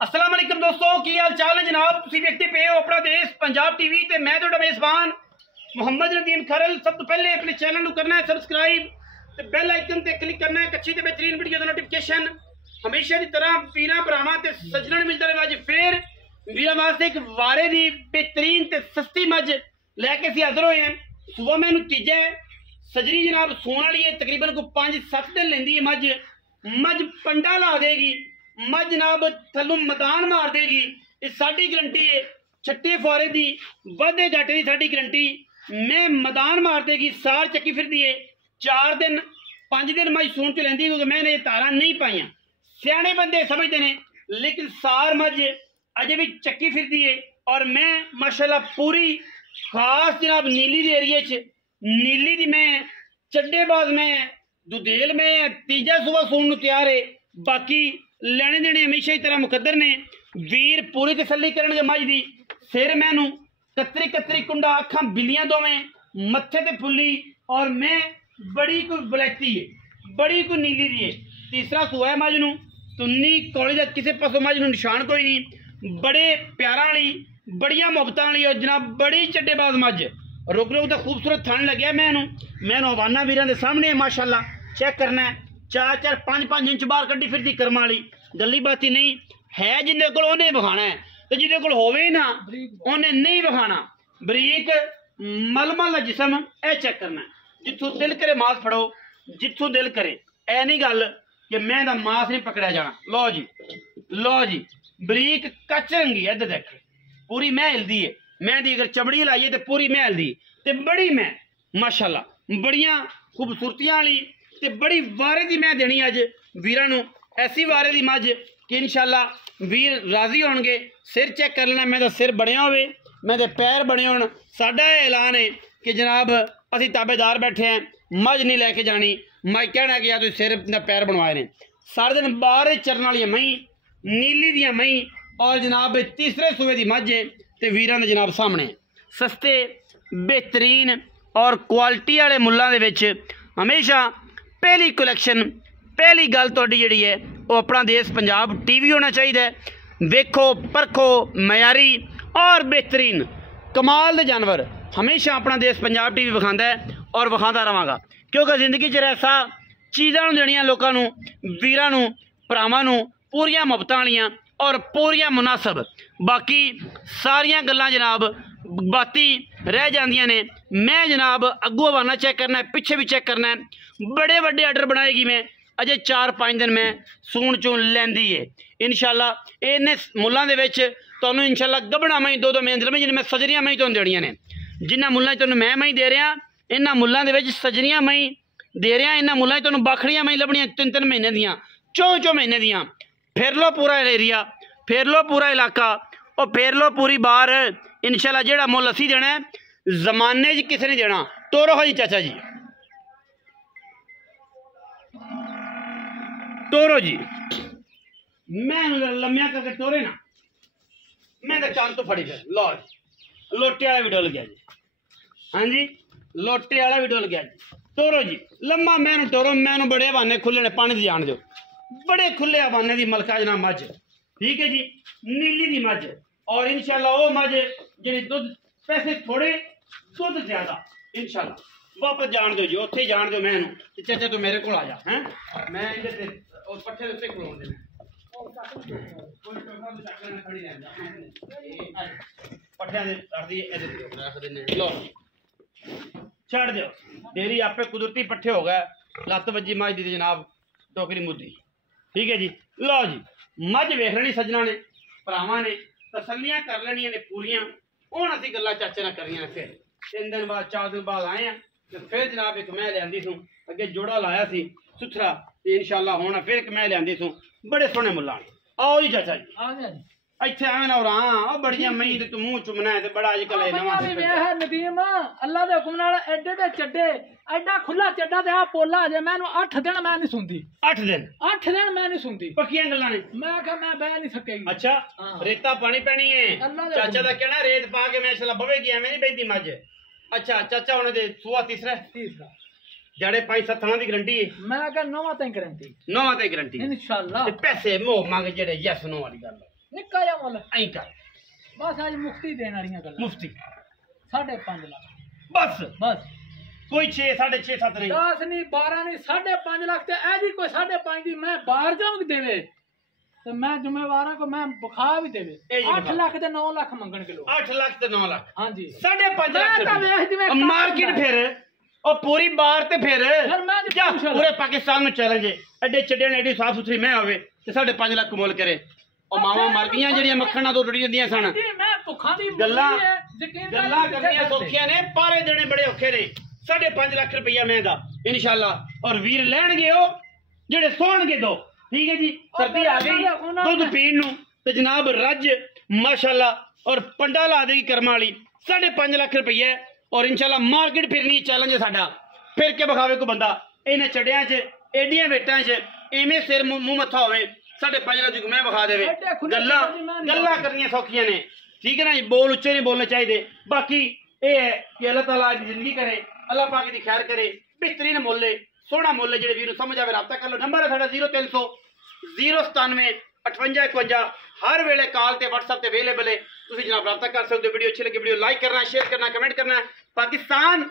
अस्सलाम वालेकुम दोस्तों, की हाल चाल है जनाब। तुसीं देखते पे हो अपना देश पंजाब टीवी ते मैं तुहाडा मेज़बान मुहम्मद नदीम खरल। सब तो पहले अपने चैनल नूं करना है सबसक्राइब ते बेल आइकन ते क्लिक करना है अच्छी ते बेहतरीन वीडियो दा नोटिफिकेशन हमेशा की तरह वीरां भरावां ते सज्जणां नूं मिलदा रहे। अज फिर वीरां वास्ते एक वारे दी बेहतरीन ते सस्ती मझ लैके असीं हाज़र होए हैं। सुबह मैनूं तीजा है, सजरी जनाब सूण वाली है, तकरीबन को 5-7 दिन लैंदी है मझ पंडा ला देगी, मझ जनाब थल्लों मैदान मार देगी। ये साडी गारंटी है, छट्टे फौरे दी वाधे घाटे की साडी गारंटी। मैं मैदान मार देगी, सार चक्की फिरदी है। 4 दिन 5 दिन मझ सूण च लैंदी क्योंकि मैंने ये तारा नहीं पाइया। सियाने बंदे समझते हैं, लेकिन सार मझ अजे भी चक्की फिरदी है। और मैं माशाल्लाह पूरी खास जनाब नीली दे एरिए च नीली दी मैं चड्डेबाज में दुधेल में तीजा सुबह सूण तैयार है। बाकी लेने देने हमेशा ही तरह मुकद्दर ने। वीर पूरी तसल्ली करनगे मझ दी। सिर मैनू कतरी कुंडा, अखां बिलियां दोवें, मत्थे ते फुल्ली। और मैं बड़ी कोई ब्लैकी है, बड़ी कोई नीली दी है। तीसरा सुआ है मझ नूं, तुन्नी कौली दा किसी पासों मझ नूं निशान कोई नहीं। बड़े प्यारा वाली, बड़िया मुहब्बतां वाली और जनाब बड़ी चड्डेबाज मझ। रुक तो खूबसूरत थन लग्या मैनू हवाना वीरां दे सामने माशाल्लाह चेक करना है। 4-4 5-5 इंच बाहर कड्डी फिरदी कर्मा वाली गली बाती नहीं है। जिंदे कोल उन्हें विखाना है ते जिंदे कोल होवे ना उन्हें नहीं विखाना। बरीक मलमल दा जिस्म ए चेक करना है। जिथों दिल करे मास फड़ो, जिथों दिल करे। ऐ नहीं गल कि मैं दा मास नहीं पकड़िया जाना। लो जी बरीक कच रंगी है। इधर देख पूरी मैं हिलदी है। मैं दी अगर चमड़ी लाइए तो पूरी मैं हिलदी ते बड़ी मैं माशाल्लाह बड़िया खूबसूरतियां वाली ते बड़ी वारे दी मैं देनी अज वीरां नूं। ऐसी वारे दी मझ कि इंशाल्लाह वीर राजी होणगे। सिर चेक कर लेना, मैं सिर बनिया होवे, मैं पैर बने होण। साडा ऐलान है कि जनाब असीं ताबेदार बैठे हैं, मझ नहीं लैके जानी। मैं कहना कि या तुसीं सिर दा पैर बनवाए ने। सारे दिन बाहर चरन वाली मई, नीली दियां मई और जनाब तीसरे सूबे की मझ है ते वीरां दे जनाब सामने सस्ते बेहतरीन और क्वालिटी वाले मुल्लां दे विच हमेशा पहली कलैक्शन पहली गल तुहाडी जिहड़ी है वो अपना देश पंजाब टीवी होना चाहिए। वेखो परखो मयारी और बेहतरीन कमाल दे जानवर हमेशा अपना देश पंजाब टीवी विखांदा है और विखांदा रहांगा। क्योंकि जिंदगी च ऐसा चीज़ां देनियां लोकां नूं, वीरां नूं, भरावां नूं पूरियां मुहब्बतां वालियां और पूरियां मुनासब। बाकी सारियां गल्लां जनाब बाती रह जांदियां ने। मैं जनाब अगू हवाना चेक करना है, पिछे भी चेक करना है। बड़े बड़े आर्डर बनाएगी मैं अजे 4-5 दिन मैं सूण चून लैंदी है इंशाल्लाह। इन्ने मुल्लां दे विच तुहानूं इंशाल्लाह गबड़ा मई 2-2 महीने में जिन्हें मैं सजरियां मई तुहानूं देनियां ने। जिन्हां मुल्लां च तुहानूं मैं मई दे रहा, इन्हां मुल्लां दे विच सजरियां मई दे रहा। इन्हां मुल्लां च तुहानूं बाखड़ियां मई लभणियां 3-3 महीने दियां, 4-4 महीने दियां। फिर लो पूरा एरिया, फिर लो पूरा इलाका और फिर लो पूरी बार इंशाल्लाह। जेड़ा मुल असीं देना है जमाने च किसी ने देना। तोरो हो जी चाचा जी, तोरो जी। मैं लम्मिया करके तोरे ना, मैं तो चांद तो फड़ी फिर लो जी। लोटे वाला भी डुल गया जी। हाँ जी, लोटे वाला भी डुल गया जी। तोरो जी लम्मा मैनू तोरो। मैनू बड़े हवाने खुले ने, पानी जान दो। बड़े खुले हवाने की मलका जनाब मझ, ठीक है जी। नीली दी मझ और इंशाल्लाह वो मझ जी दुध पैसे थोड़े दुध ज्यादा इंशाल्लाह। वापस जान दो जी, उत्थे जान दो मैनू। चाचा तू मेरे को आ जा हैं, मैं इधर से और पट्ठे दे उत्ते खलोण देना। पट्ठियां दे रख दी इधर रख देने। लो छड़ दो, डेरी आपे कुदरती पट्ठे हो गए। लत्त वजी मझ दी जनाब टोकरी मुद्दी, ठीक है जी। लो जी मझ वेख लेनी सजना ने, भरावां ने तसल्लियां कर लेनियां ने पूरियां। हुण असीं गल्लां चाचे नाल करियां ने। फिर 3 दिन बाद 4 दिन बाद आए हैं तो फिर जनाब एक मैं लियांदी सूं। अगे जोड़ा लाया सी सुथरा ते इंशाल्लाह हुण फिर एक मैं लियांदी सूं बड़े सोहणे मुल्लां। आओ जी चाचा जी इत्थे आवे ना। और हाँ बड़ियां मई ते तू मूंह चुमना है ते बड़ा अजकल नवां नदीम अल्लाह दे हुक्म नाल एडे दे चड्डे एडा खुला चड्डा ते आ पोला जे मैनू 8 दिन मैं नहीं सुनदी। 8 दिन मैं नहीं सुनदी। पक्कियां गल्लां ने। मैं कहा मैं बह नहीं सकेगी। अच्छा रेता पानी पैनी है। चाचा दा कहना रेत पा के मैं इंशाल्लाह बवेगी, एवें नहीं बैठी मझ। अच्छा चाचा हुणे दे सुआ तीसरा जड़े 5-7 थाना दी गारंटी है। मैं कहा 9 ताईं गारंटी, 9 ताईं गारंटी इंशाल्लाह। ते पैसे मोह मंग जेड़े यस नो वाली गल ਨਿੱਕਾ ਜਿਹਾ ਮੁੱਲ ਐਂ ਕਰ ਬਸ ਅੱਜ ਮੁਫਤੀ ਦੇਣ ਵਾਲੀਆਂ ਗੱਲਾਂ ਮੁਫਤੀ 5.5 ਲੱਖ ਬਸ ਬਸ ਕੋਈ 6 6.5 7 ਨਹੀਂ 10 ਨਹੀਂ 12 ਨਹੀਂ 5.5 ਲੱਖ ਤੇ ਇਹਦੀ ਕੋਈ 5.5 ਦੀ ਮੈਂ ਬਾਹਰ ਜਾਵਾਂ ਦੇਵੇ ਤੇ ਮੈਂ ਜ਼ਿੰਮੇਵਾਰਾਂ ਕੋ ਮੈਂ ਬੁਖਾ ਵੀ ਦੇਵੇ ਇਹ ਜੀ 8 ਲੱਖ ਤੇ 9 ਲੱਖ ਮੰਗਣ ਕਿਲੋ 8 ਲੱਖ ਤੇ 9 ਲੱਖ ਹਾਂਜੀ 5.5 ਲੱਖ ਮੈਂ ਤਾਂ ਵੇਖ ਜਿਵੇਂ ਮਾਰਕੀਟ ਫਿਰ ਉਹ ਪੂਰੀ ਬਾਰ ਤੇ ਫਿਰ ਮੈਂ ਤੇ ਜਾ ਪੁੱਛ ਲਾ। ਪੂਰੇ ਪਾਕਿਸਤਾਨ ਨੂੰ ਚੈਲੰਜ ਹੈ ਐਡੇ ਚੱਡੇ ਨੇ ਐਡੀ ਸਾਫ ਸੁਥਰੀ ਮੈਂ ਹੋਵੇ ਤੇ 5.5 ਲੱਖ ਮੁੱਲ ਕਰੇ ਉਹ ਮਾਵਾਂ ਮਰ ਗਈਆਂ ਜਿਹੜੀਆਂ ਮੱਖਣਾਂ ਤੋਂ ਟੁੱਟ ਜਾਂਦੀਆਂ ਸਨ ਜੀ ਮੈਂ ਭੁੱਖਾਂ ਦੀ ਗੱਲਾਂ ਯਕੀਨ ਗੱਲਾਂ ਕਰਨੀਆਂ ਸੌਖੀਆਂ ਨੇ ਪਾਰੇ ਦੇਣੇ ਬੜੇ ਔਖੇ ਨੇ 5.5 ਲੱਖ ਰੁਪਈਆ ਮੈਂ ਦਾ ਇਨਸ਼ਾਅੱਲਾ ਔਰ ਵੀਰ ਲੈਣਗੇ ਉਹ ਜਿਹੜੇ ਸੋਣਗੇ ਦੋ ਠੀਕ ਹੈ ਜੀ ਸਰਦੀ ਆ ਗਈ ਦੁੱਧ ਪੀਣ ਨੂੰ ਤੇ ਜਨਾਬ ਰੱਜ ਮਾਸ਼ਾਅੱਲਾ ਔਰ ਪੰਡਾ ਲਾ ਦੇਗੀ ਕਰਮਾਂ ਵਾਲੀ 5.5 ਲੱਖ ਰੁਪਈਆ ਔਰ ਇਨਸ਼ਾਅੱਲਾ ਮਾਰਕੀਟ ਫਿਰਨੀ ਚੈਲੰਜ ਹੈ ਸਾਡਾ ਫਿਰ ਕੇ ਵਿਖਾਵੇ ਕੋਈ ਬੰਦਾ ਇਹਨੇ ਚੱਡਿਆਂ 'ਚ ਏਡੀਆਂ ਵੇਟਾਂ 'ਚ ਐਵੇਂ ਸਿਰ ਮੂੰਹ ਮੱਥਾ ਹੋਵੇ 5.5 ਲੱਖ ਦੀ ਮੈਂ ਵਿਖਾ ਦੇਵੇ ਗੱਲਾਂ ਕਰਨੀਆਂ ਸੌਖੀਆਂ ਨੇ ਠੀਕ ਹੈ ਨਾ ਜੀ ਬੋਲ ਉੱਚੇ ਨਹੀਂ ਬੋਲਣੇ ਚਾਹੀਦੇ ਬਾਕੀ ਇਹ ਹੈ ਕਿ ਅੱਲਾਹ ਤਾਲਾ ਦੀ ਜ਼ਿੰਦਗੀ ਕਰੇ ਅੱਲਾਹ ਪਾਕ ਦੀ ਖੈਰ ਕਰੇ ਬਿਹਤਰੀਨ ਮੁੱਲ ਹੈ ਸੋਹਣਾ ਮੁੱਲ ਹੈ ਜਿਹੜੇ ਵੀਰ ਨੂੰ ਸਮਝ ਆਵੇ ਰਾਬਤਾ ਕਰ ਲਓ ਨੰਬਰ ਹੈ ਸਾਡਾ 0300 097 5851 ਹਰ ਵੇਲੇ ਕਾਲ ਤੇ WhatsApp ਤੇ ਅਵੇਲੇਬਲ ਹੈ ਤੁਸੀਂ ਜਨਾਬ ਰਾਬਤਾ ਕਰ ਸਕਦੇ ਹੋ ਵੀਡੀਓ ਅੱਛੀ ਲੱਗੀ ਵੀਡੀਓ ਲਾਈਕ ਕਰਨਾ ਸ਼ੇਅਰ ਕਰਨਾ ਕਮੈਂਟ ਕਰਨਾ ਪਾਕਿस्तान